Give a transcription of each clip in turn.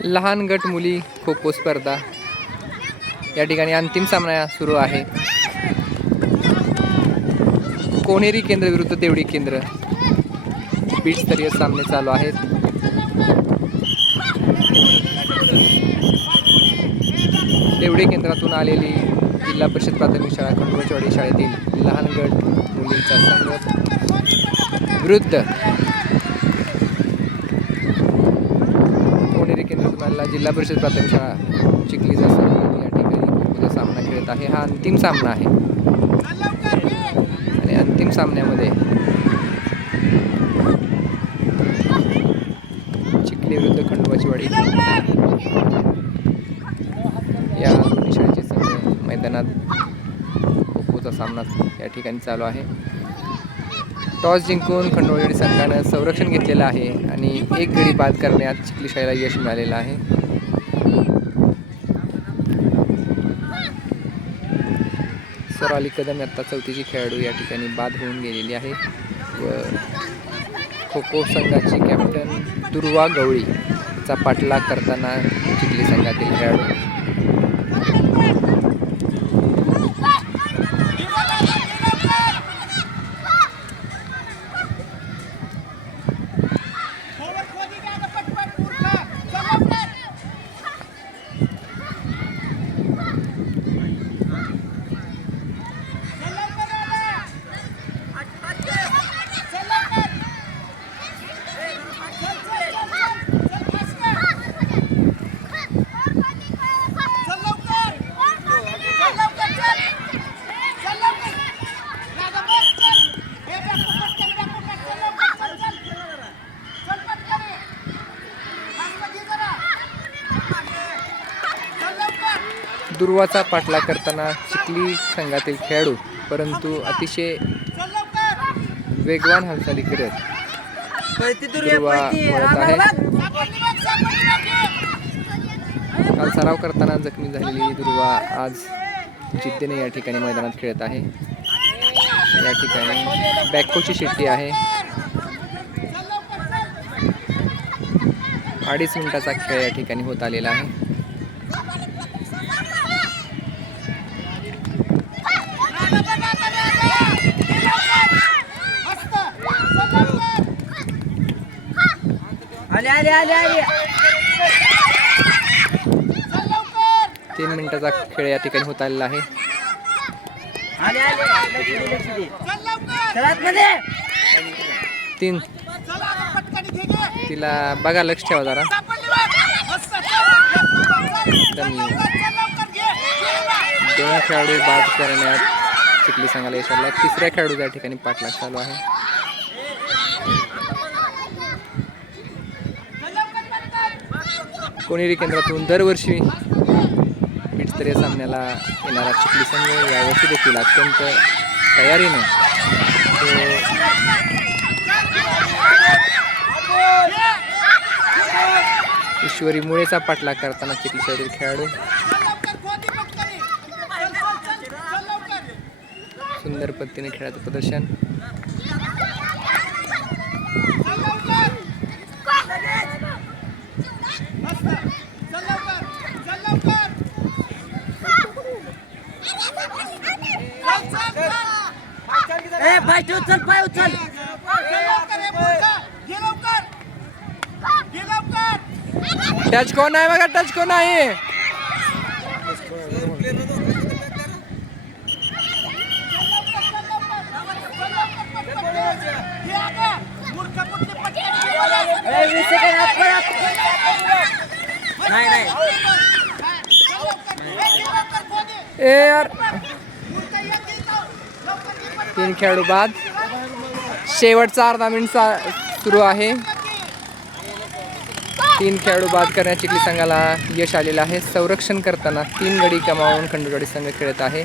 लहान गट मुली खो खो स्पर्धा. या ठिकाणी अंतिम सामना सुरू आहे. कोणेरी केंद्र विरुद्ध देवडी केंद्र. बीटस्तरीय सामने चालू आहेत. देवडी केंद्रातून आलेली जिल्हा परिषद प्राथमिक शाळा खंडोबाचवाडी शाळेतील लहान गट मुलींचा संघ विरुद्ध कोणेरी केंद्रातून आलेला जिल्हा परिषद प्राथमिक शाळा चिखलीचा संघ या ठिकाणी खो-खोचा सामना खेळत आहे. हा अंतिम सामना आहे. आणि अंतिम सामन्यामध्ये चिखली विरुद्ध खंडोबाची वाडी. या दोन्ही शाळेचे संघ मैदानात खो खोचा सामना या ठिकाणी चालू आहे. टॉस जिंकून खंडोळी संघानं संरक्षण घेतलेलं आहे आणि एक गडी बाद करण्यात चिखली शाळेला यश मिळालेलं आहे. स्वराली कदम आता चौथीची खेळाडू या ठिकाणी बाद होऊन गेलेली आहे. व खो खो संघाची कॅप्टन दुर्वा गवळी चा पाठलाग करताना चिखली संघातील खेळाडू. दुर्वाचा पाठलाग करताना चिखली संघातील खेळाडू परंतु अतिशय वेगवान हालचाली करत दुर्वा वळत आहे. काल सराव करताना जखमी झालेली दुर्वा आज जिद्दीने या ठिकाणी मैदानात खेळत आहे. या ठिकाणी बॅकोची शिट्टी आहे. अडीच मिनिटाचा खेळ या ठिकाणी होत आलेला आहे. आले आले आले आले. तीन मिनिटाचा खेळ या ठिकाणी होत आलेला आहे. आले आले लक्ष दे लक्ष दे चला आतमध्ये. तीन. तिला बघा लक्ष ठेवा जरा. दोन खेळाडू बाद करण्यात चिखली संघाला यश आलं तिसऱ्या खेळाडू त्या ठिकाणी पाठलाग चालू आहे. कोणेरी केंद्रातून दरवर्षी बीटस्तरीय सामन्याला येणारा चिखली संघ यावर्षी देखील अत्यंत तयारीने तो ईश्वरी मुळेचा पाठलाग करताना चिखली शहरील खेळाडू. सुंदर पद्धतीने खेळाचं प्रदर्शन. ठेव, उचल पाय उचल. टच कोण आहे बघा टच कोण आहे. नाही नाही. ए यार. तीन खेळाडू बाद. शेवटचा अर्धा मिनिटचा सुरू आहे. तीन खेळाडू बाद करण्यात चिखली संघाला यश आलेलं आहे. संरक्षण करताना तीन गडी कमावून खंडोबाडी संघ खेळत आहे.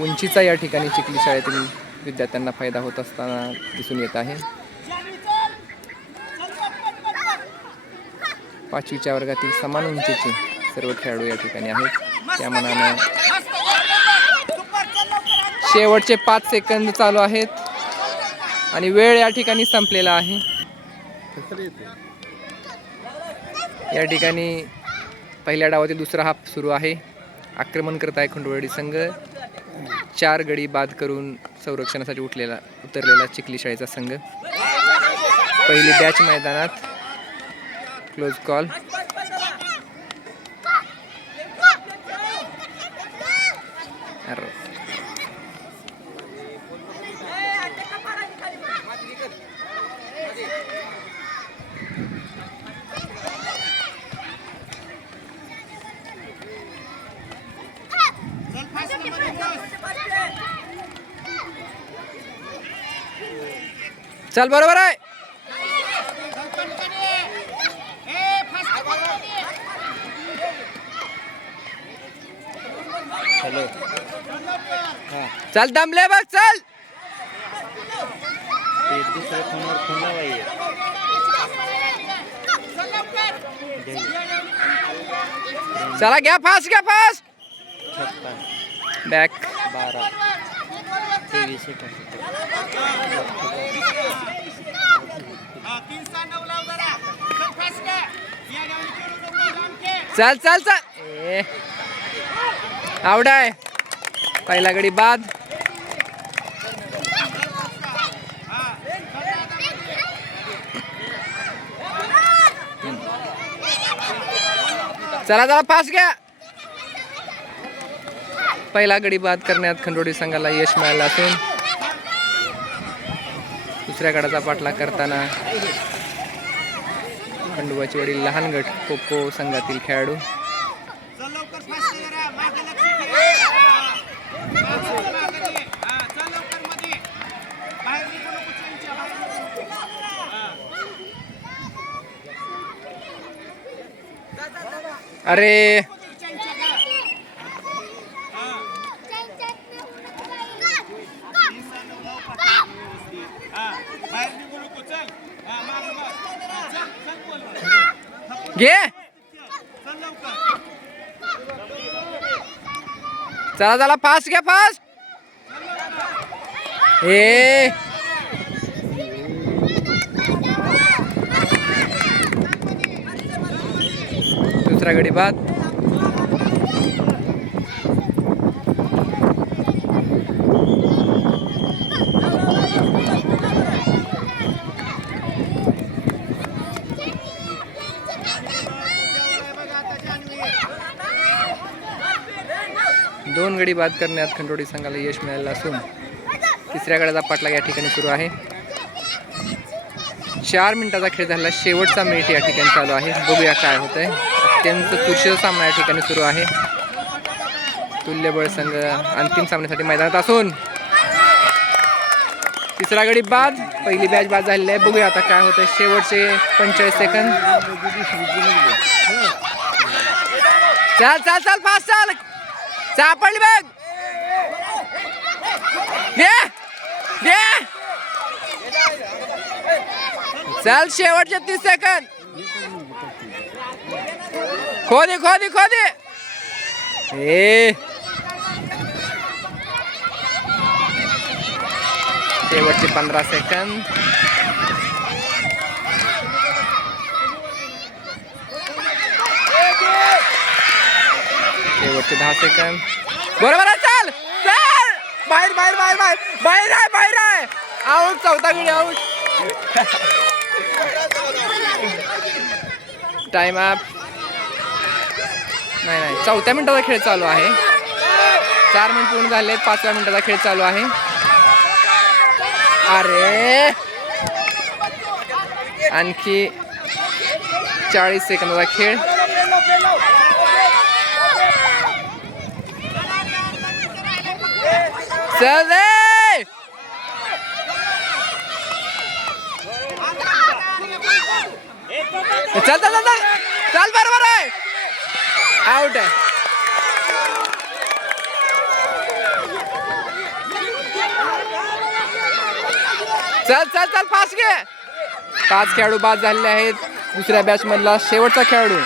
उंचीचा या ठिकाणी चिखली शाळेतील विद्यार्थ्यांना फायदा होत असताना दिसून येत आहे. पाचवीच्या वर्गातील समान उंचीची सर्व खेळाडू या ठिकाणी आहेत. त्या मनानं शेवटचे पाच सेकंद चालू आहेत. आणि वेळ या ठिकाणी संपलेला आहे. या ठिकाणी पहिल्या डावातील दुसरा हाफ सुरू आहे. आक्रमण करत आहे खंडोळी संघ. चार गडी बाद करून संरक्षणासाठी उठलेला उतरलेला चिखली शाळेचा संघ. पहिली बॅच मैदानात. क्लोज कॉल अरे चल बरोबर आहे. हॅलो. चल दमले बघ चल. ते दुसऱ्या फोनवर फोन लावाय चला घ्या फास्ट घ्या फास्ट छप्पन. बॅक बारा. सेकंद चल चल चल. ए. आवड आहे पहिला गडी बाद. चला चला फास्ट घ्या. पहिला गडी बाद करण्यात खंडोडी संघाला यश मिळालं असून दुसऱ्या गडाचा पाठलाग करताना खंडोबाचे वडील लहान गट खो खो संघातील खेळाडू. अरे घे चला चला फास्ट घ्या फास्ट ए. दुसरा गडी बाद दोन गडी बाद करण्यात खंडोडी संघाला यश मिळालं असून तिसऱ्या गडाचा पाठलाग या ठिकाणी सुरू आहे. चार मिनिटाचा खेळ झाला शेवटचा मिनिट या ठिकाणी चालू आहे. बघूया काय होत आहे अत्यंत तुरशीर सामना या ठिकाणी सुरू आहे. तुल्यबळ संघ अंतिम सामन्यासाठी मैदानात असून तिसरा गडी बाद पहिली बॅच बाद झालेली आहे. बघूया आता काय होतं शेवटचे पंचेचाळीस सेकंद. चाल चाल चाल फास्ट चाल. सापडली बघ. चल शेवटचे तीस सेकंद खोदी खोदी खोदी. ए. शेवटचे पंधरा सेकंद शेवटचे दहा सेकंद बरोबर आहे चल. चल. बाहेर बाहेर बाहेर बाहेर. बाहेर आहे बाहेर आहे. आऊट चौथा गडी आऊट. टाइम ॲप नाही नाही. चौथ्या मिनिटाचा खेळ चालू आहे. चार मिनिट पूर्ण झाले. आहेत पाचव्या मिनिटाचा खेळ चालू आहे. अरे. आणखी चाळीस सेकंदाचा खेळ. चल चल चल चल चल बरोबर आहे आउट आहे चल चल चल पाच घे. पाच खेळाडू बाद झालेले आहेत. दुसऱ्या बॅच मधला शेवटचा खेळाडू.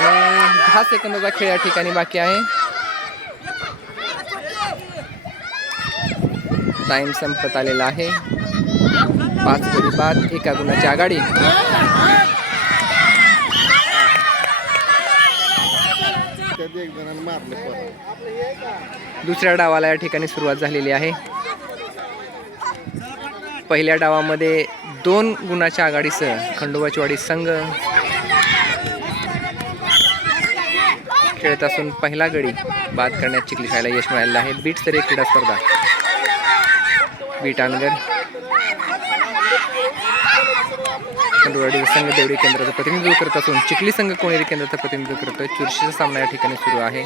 दहा सेकंदाचा खेळ या ठिकाणी बाकी आहे. टाइम संपत आलेला आहे. पाच गडी बाद एका गुणाची आघाडी. दुसऱ्या डावाला या ठिकाणी सुरुवात झालेली आहे. पहिल्या डावामध्ये दोन गुणाच्या आघाडीसह खंडोबाचीवाडी संघ खेळत असून पहिला गडी बाद करण्यात चिखली खायला यश मिळालेलं आहे. बीट स्तरीय क्रीडा स्पर्धा. विटानगर अनगर संघ देवडी केंद्राचं प्रतिनिधित्व करत असून चिखली संघ कोणेरी केंद्राचं प्रतिनिधित्व करतोय? चुरशीचा सामना या ठिकाणी सुरू आहे.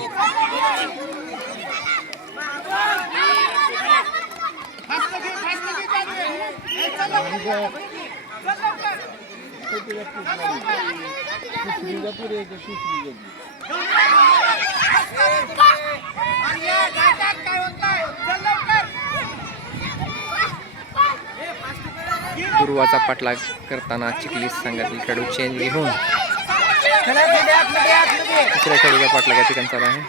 पूर्वाचा पाठलाग करताना चिखली संघातील खेळाडू चेंज घेऊन दुसऱ्या खेळूचा पाठलाग या ठिकाणी चालू आहे.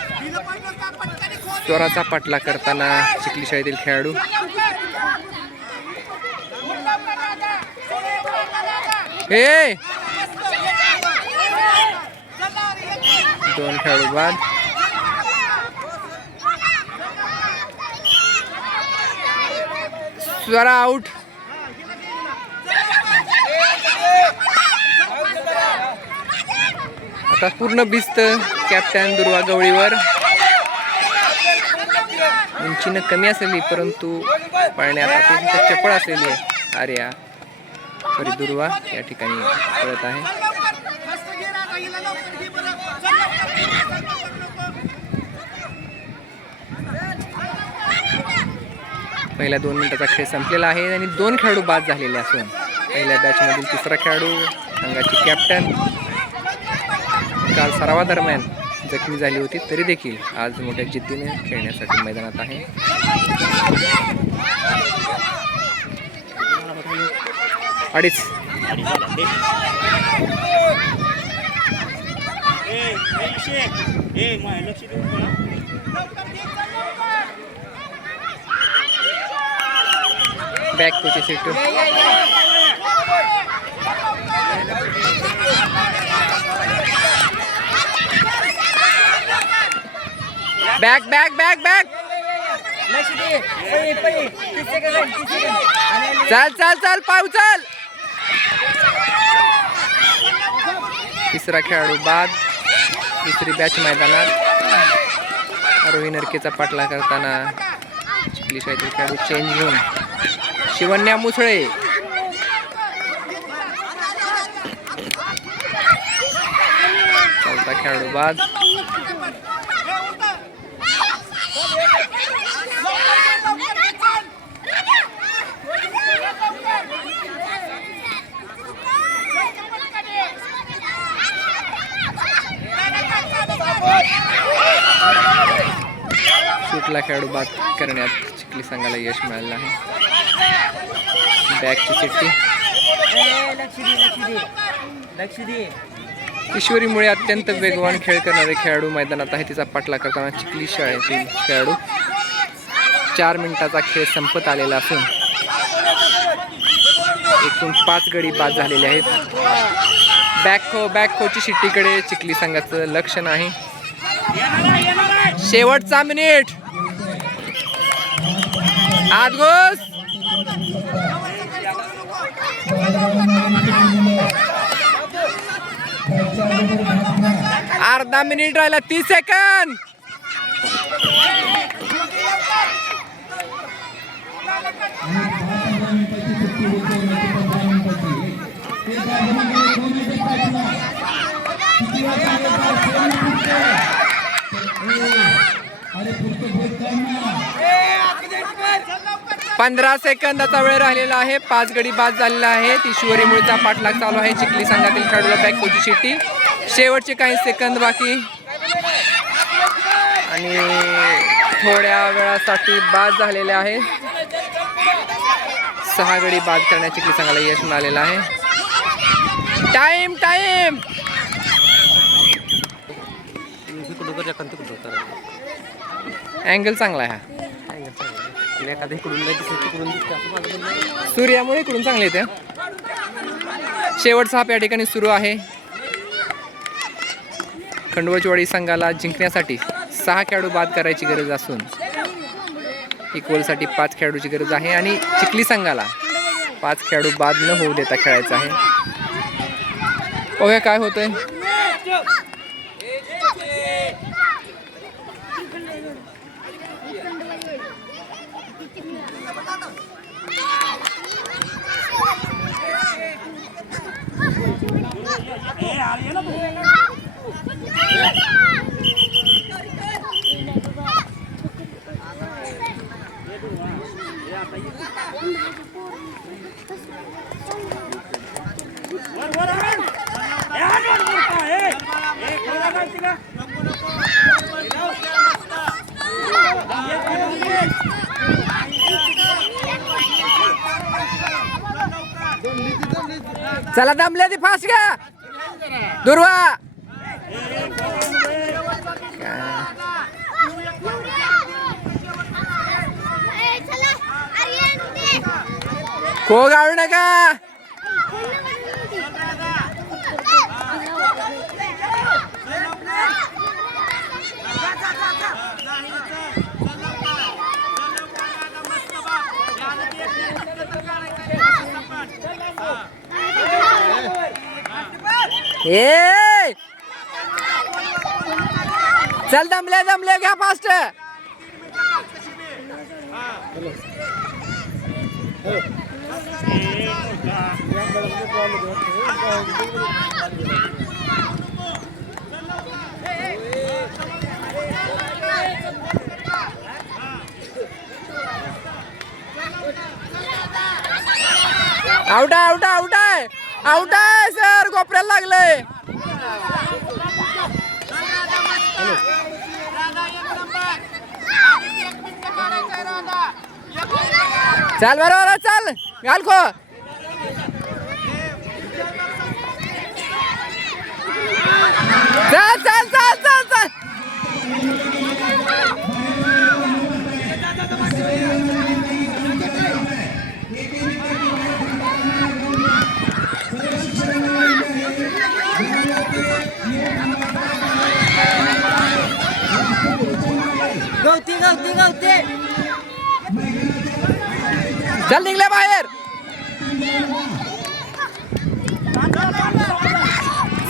पटकन स्वराचा पाठलाग करताना चिखली शाळेतील खेळाडू. हे! दोन खेळाडू बाद. स्वरा आउट आता पूर्ण भिस्त कॅप्टन दुर्वा गवळीवर. उंचीनं कमी असलेली परंतु पाळण्यात अतिशय चपळ असलेली आहे. आर्या सॉरी दुर्वा या ठिकाणी पळत आहे. पहिल्या दोन मिनिटाचा खेळ संपलेला आहे आणि दोन खेळाडू बाद झालेले असून पहिल्या बॅचमधील तिसरा खेळाडू संघाची कॅप्टन काल सरावादरम्यान जखमी झाली होती तरी देखील आज मोठ्या जिद्दीने खेळण्यासाठी मैदानात आहे. अडीच. Back Kochi seat. Back back back back चाल चाल चाल पाव चाल. तिसरा खेळाडू बाद. तिसरी बॅच मैदानात. आरोही नरकेचा पाठला करताना चिखली शाळेतील खेळाडू चेंज घेऊन शिवन्या मुसळे. चौथा खेळाडू बाद. सुटला खेळाडू बाद करण्यात चिखली संघाला यश मिळालं आहे बॅकची चिठ्ठी ए, ईश्वरीमुळे अत्यंत वेगवान खेळ करणारे खेळाडू मैदानात आहे. तिचा पाठला करताना चिखली शाळेतील खेळाडू चार मिनिटाचा खेळ संपत आलेला असून एकूण पाच गडी बाद झालेले आहेत. बॅकखो हो, बॅकखोची शिट्टीकडे चिखली संघाचं लक्ष नाही. शेवटचा मिनिट. आज घोस. अर्धा मिनिट राहिला तीस सेकंद. पंधरा सेकंदाचा वेळ राहिलेला आहे. पाच गडी बाद झालेला आहे. ईश्वरी मुळचा पाठलाग चालू आहे. चिखली संघातील खेळाडूला बॅक कोची शिट्टी शेवटचे काही सेकंद बाकी. आणि थोड्या वेळासाठी बाद झालेले आहे. सहा गडी बाद करण्याची चिखली संघाला यश मिळालेलं आहे. टाइम टाइम इकडून कर एखादं तिकडून करायचं अँगल चांगला आहे हा. काय करता येईल? एखादं इकडून नाही दिसत तिकडून दिसतं. असं माझं म्हणणं आहे. सूर्यामुळे इकडून चांगले येते शेवटचा हाप या ठिकाणी सुरू आहे. खंडवचवाडी संघाला जिंकण्यासाठी सहा खेळाडू बाद करायची गरज असून इक्वलसाठी पाच खेळाडूची गरज आहे आणि चिखली संघाला पाच खेळाडू बाद न होऊ देता खेळायचं आहे. बघूया काय होतंय. चला दमले ती फास्ट घ्या. दुर्वा. को गाळू नका. ए! चल दमले दमले घ्या फास्ट आउट आहे आउट आहे आउट आहे. आउट आहे. वापरायला लागलंय. चाल बरोबर चाल. घाल खो. चाल चाल चाल चाल चाल. चल निघले बाहेर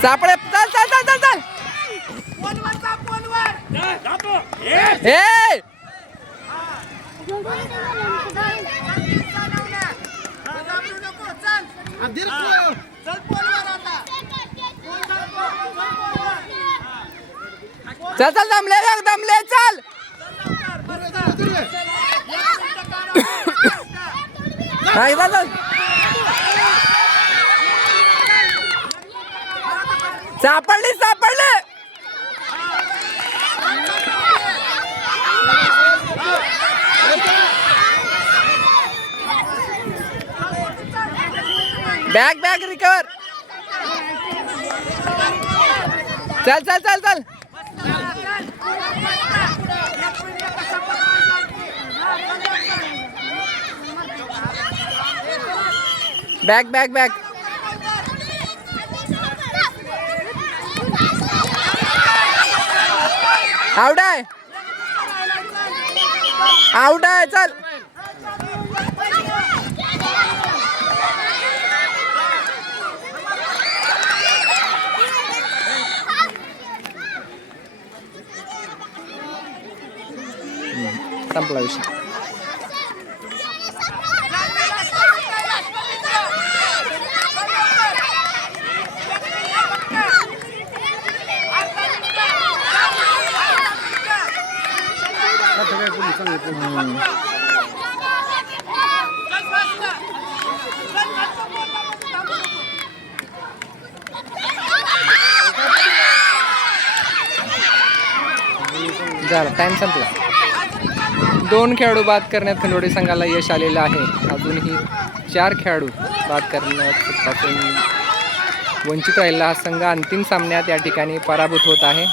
सापडे चल चल चल चल चल ए चल चल दमले दमले चल हा, इथं सापडली सापडली बॅग बॅग रिकवर चल चल चल चल बॅग बॅग बॅग आउट आहे आउट आहे चल संपला विषय झालं टाइम संपला. दोन खेळाडू बाद करण्यात खंडोडी संघाला यश आलेलं आहे. अजूनही चार खेळाडू बाद करण्यापासून वंचित राहिलेला हा संघ अंतिम सामन्यात या ठिकाणी पराभूत होत आहे.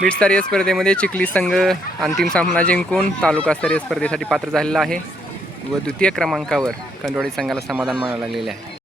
बीडस्तरीय स्पर्धेमध्ये चिखली संघ अंतिम सामना जिंकून तालुकास्तरीय स्पर्धेसाठी पात्र झालेला आहे व द्वितीय क्रमांकावर खंडोळी संघाला समाधान मानायला लागलेले आहे.